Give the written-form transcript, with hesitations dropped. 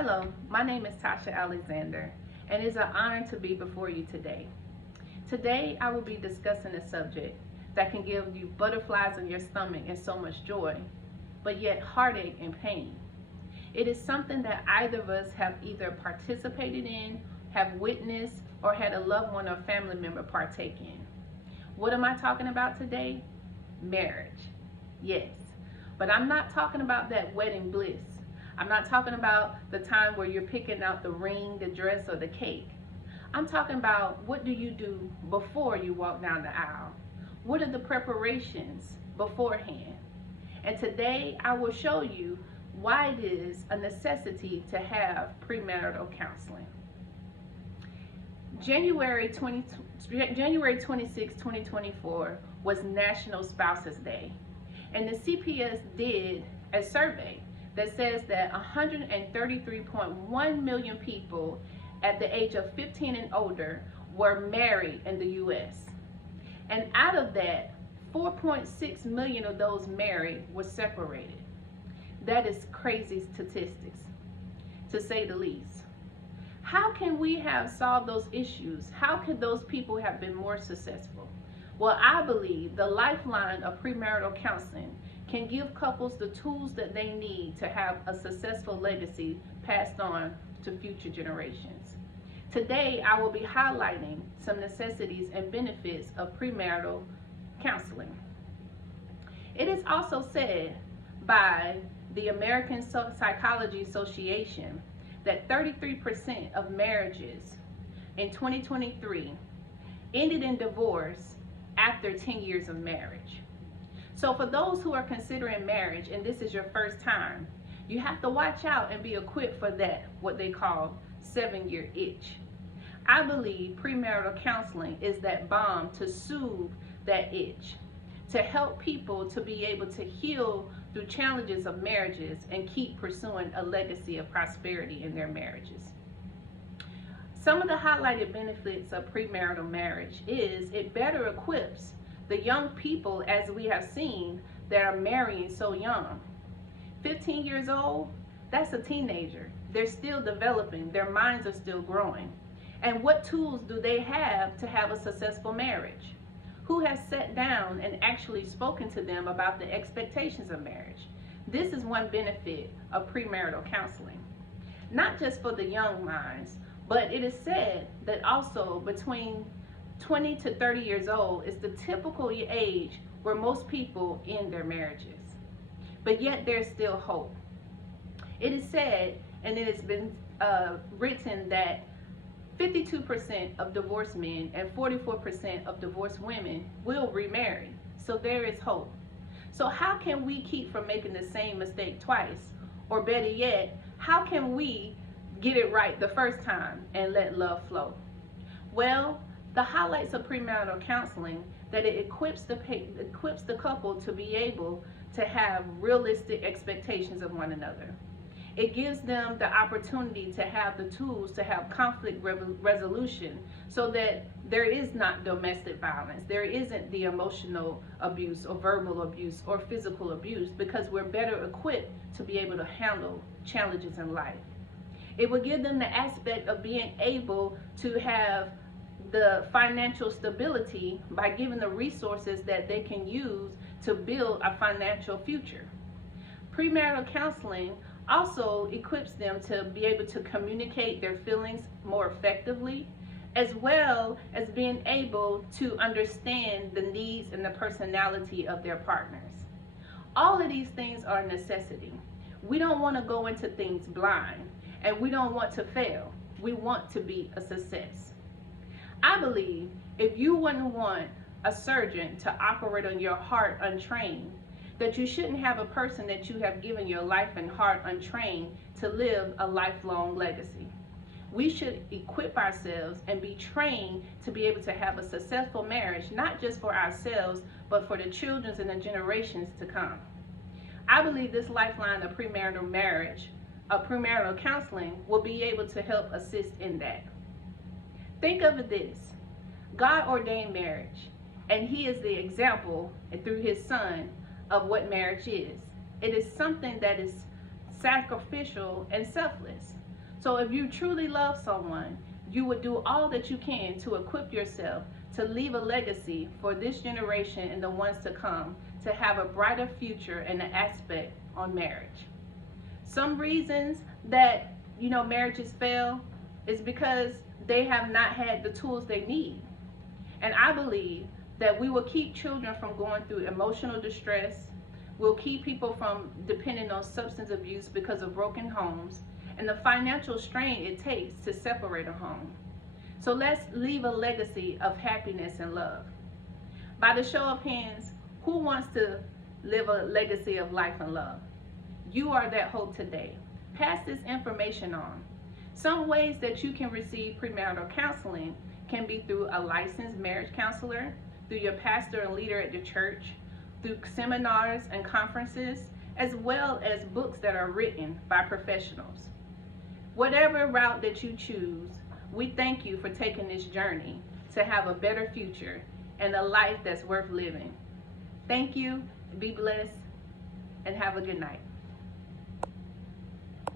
Hello, my name is Tasha Alexander, and it is an honor to be before you today. Today, I will be discussing a subject that can give you butterflies in your stomach and so much joy, but yet heartache and pain. It is something that either of us have either participated in, have witnessed, or had a loved one or family member partake in. What am I talking about today? Marriage. Yes, but I'm not talking about that wedding bliss. I'm not talking about the time where you're picking out the ring, the dress, or the cake. I'm talking about what do you do before you walk down the aisle? What are the preparations beforehand? And today I will show you why it is a necessity to have premarital counseling. January 26, 2024 was National Spouses Day, and the CPS did a survey that says that 133.1 million people at the age of 15 and older were married in the U.S. And out of that, 4.6 million of those married were separated. That is crazy statistics, to say the least. How can we have solved those issues? How could those people have been more successful? Well, I believe the lifeline of premarital counseling can give couples the tools that they need to have a successful legacy passed on to future generations. Today, I will be highlighting some necessities and benefits of premarital counseling. It is also said by the American Psychology Association that 33% of marriages in 2023 ended in divorce after 10 years of marriage. So for those who are considering marriage and this is your first time, you have to watch out and be equipped for that, what they call 7-year itch. I believe premarital counseling is that balm to soothe that itch, to help people to be able to heal through challenges of marriages and keep pursuing a legacy of prosperity in their marriages. Some of the highlighted benefits of premarital marriage is it better equips the young people, as we have seen, that are marrying so young. 15 years old, that's a teenager. They're still developing, their minds are still growing. And what tools do they have to have a successful marriage? Who has sat down and actually spoken to them about the expectations of marriage? This is one benefit of premarital counseling. Not just for the young minds, but it is said that also between 20 to 30 years old is the typical age where most people end their marriages. But yet there's still hope. It is said, and it has been written, that 52% of divorced men and 44% of divorced women will remarry. So there is hope. So how can we keep from making the same mistake twice? Or better yet, how can we get it right the first time and let love flow? Well, the highlights of premarital counseling that it equips the couple to be able to have realistic expectations of one another. It gives them the opportunity to have the tools to have conflict resolution so that there is not domestic violence. There isn't the emotional abuse or verbal abuse or physical abuse, because we're better equipped to be able to handle challenges in life. It will give them the aspect of being able to have the financial stability by giving the resources that they can use to build a financial future. Premarital counseling also equips them to be able to communicate their feelings more effectively, as well as being able to understand the needs and the personality of their partners. All of these things are a necessity. We don't want to go into things blind, and we don't want to fail. We want to be a success. I believe if you wouldn't want a surgeon to operate on your heart untrained, that you shouldn't have a person that you have given your life and heart untrained to live a lifelong legacy. We should equip ourselves and be trained to be able to have a successful marriage, not just for ourselves, but for the children and the generations to come. I believe this lifeline of premarital marriage, of premarital counseling, will be able to help assist in that. Think of it this: God ordained marriage, and He is the example, and through His Son, of what marriage is. It is something that is sacrificial and selfless. So if you truly love someone, you would do all that you can to equip yourself to leave a legacy for this generation and the ones to come to have a brighter future and an aspect on marriage. Some reasons that marriages fail is because they have not had the tools they need. And I believe that we will keep children from going through emotional distress. We'll keep people from depending on substance abuse because of broken homes and the financial strain it takes to separate a home. So let's leave a legacy of happiness and love. By the show of hands, who wants to live a legacy of life and love? You are that hope today. Pass this information on. Some ways that you can receive premarital counseling can be through a licensed marriage counselor, through your pastor and leader at the church, through seminars and conferences, as well as books that are written by professionals. Whatever route that you choose, we thank you for taking this journey to have a better future and a life that's worth living. Thank you, be blessed, and have a good night.